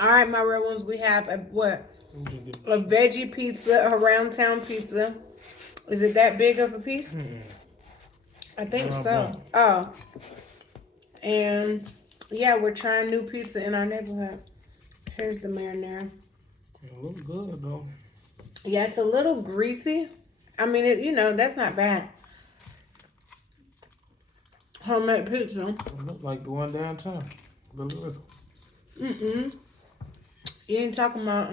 All right, my real ones. We have a what? A veggie pizza, a round town pizza. Is it that big of a piece? I think so. Oh, and yeah, we're trying new pizza in our neighborhood. Here's the marinara. It looks good though. Yeah, it's a little greasy. I mean, that's not bad. Homemade pizza. It look like the one downtown. The little. Mm-mm. You ain't talking about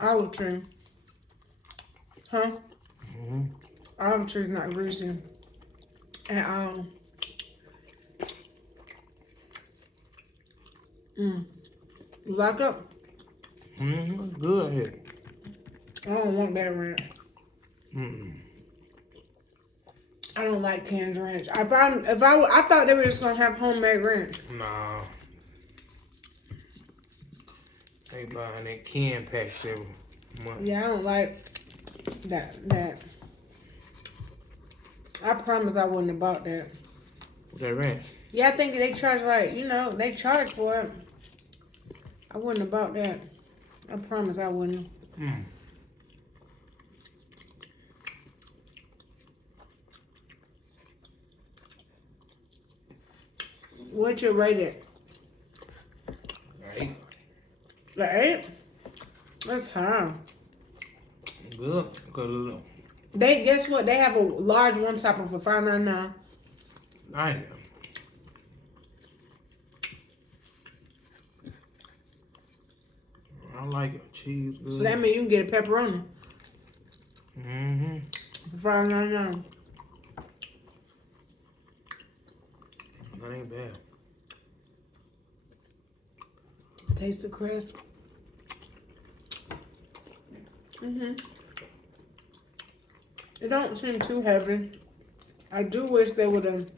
olive tree, huh? Olive tree's not greasy at all. You like it? It's good here. I don't want that ranch. Mm-mm. I don't like canned ranch. I thought they were just gonna have homemade ranch. Nah. They buying that can packs every month. Yeah, I don't like that. I promise I wouldn't have bought that. That ranch. Yeah, I think they charge they charge for it. I wouldn't have bought that. I promise I wouldn't. What'd you rate it? 8. The 8? That's high. Good. Good. They guess what? They have a large one top of for $5.99. Nice. I like it. Cheese. Good. So that means you can get a pepperoni. For $5.99. That ain't bad. Taste the crisp. It don't seem too heavy. I do wish they would have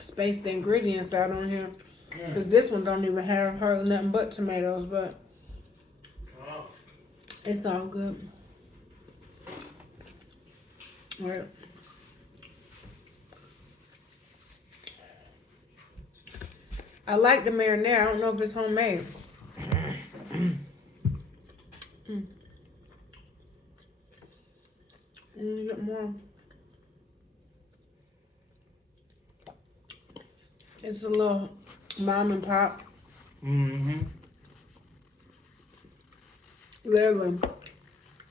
spaced the ingredients out on here. Because this one don't even have hardly nothing but tomatoes, but it's all good. All right. I like the marinara. I don't know if it's homemade. Get more. It's a little mom and pop. Literally.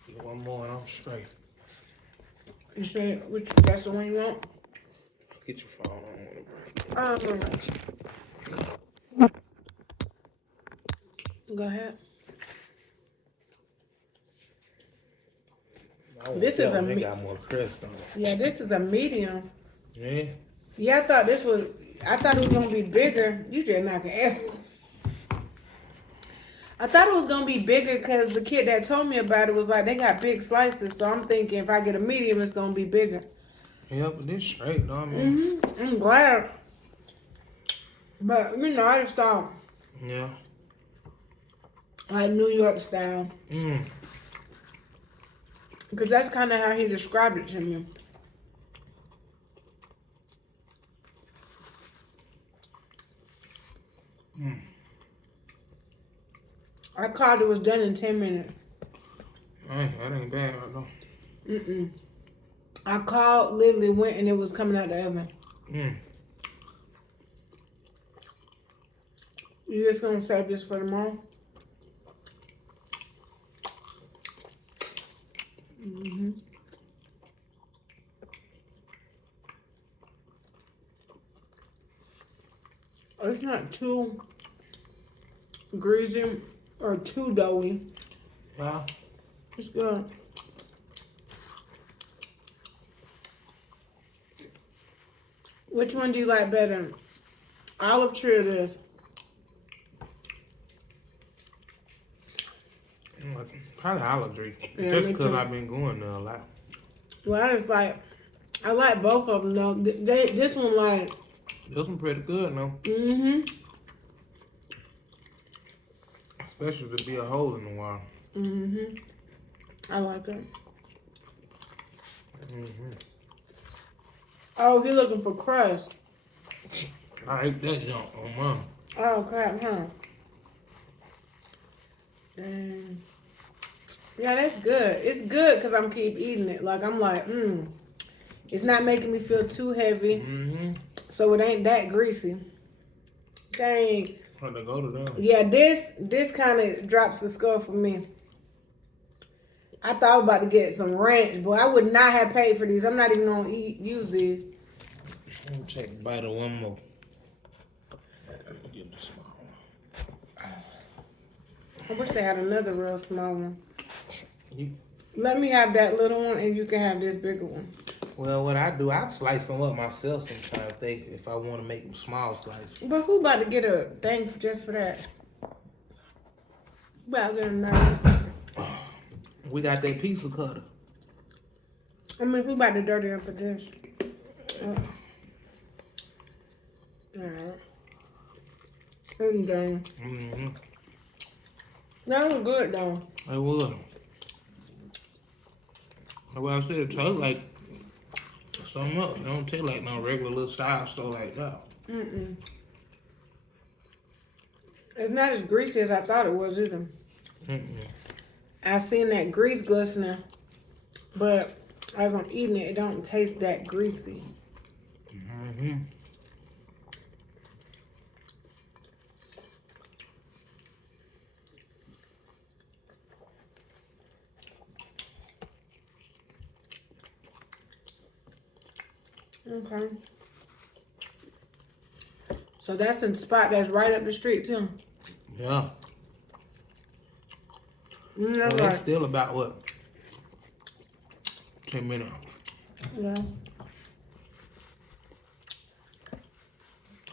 Get one more and I'm straight. You straight? That's the one you want? Get your phone on. Go ahead. This is They got more crust on it. Yeah, this is a medium. Yeah. Yeah, I thought it was gonna be bigger. You just knock it. I thought it was gonna be bigger because the kid that told me about it was like they got big slices. So I'm thinking if I get a medium, it's gonna be bigger. Yeah, but this straight though. I mean. I'm glad. But I just thought. Yeah. Like New York style. Because that's kind of how he described it to me. I called it was done in 10 minutes. That ain't bad right though. I called, literally went, and it was coming out the oven. You just gonna save this for tomorrow? It's not too greasy or too doughy. Yeah. It's good. Which one do you like better? Olive tree or this? Probably olive tree. Yeah, just me because too. I've been going there a lot. Well, I like both of them though. This one like. This one pretty good though. Especially to be a hole in the wall. I like it. Oh, you're looking for crust. I ate that junk on mine. Oh crap, huh? Dang. Yeah, that's good. It's good because I'm keep eating it. Like I'm like, it's not making me feel too heavy, so it ain't that greasy. Dang. Hard to go to them. Yeah, this kind of drops the score for me. I thought I was about to get some ranch, but I would not have paid for these. I'm not even gonna use these. Let me take a bite of one more. Get the small one. I wish they had another real small one. You, Let me have that little one, and you can have this bigger one. well, what I do, I slice them up myself sometimes if I want to make them small slices. But who about to get a thing just for that? Who about to get a knife? We got that pizza cutter. I mean, who about to dirty up a dish? Alright. I'm done. That was good though. It was. Well, I said it tastes like something else. It don't taste like no regular little side store like that. It's not as greasy as I thought it was either. I seen that grease glistening, but as I'm eating it, it don't taste that greasy. Okay. So that's a spot that's right up the street too. Yeah. That's Well, right. it's still about what? 10 minutes. Yeah.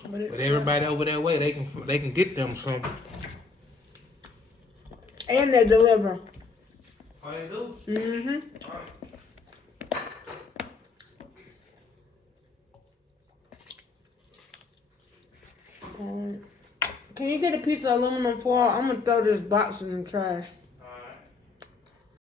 But everybody over that way, they can get them some. And they deliver. Oh, they do? Can you get a piece of aluminum foil? I'm gonna throw this box in the trash.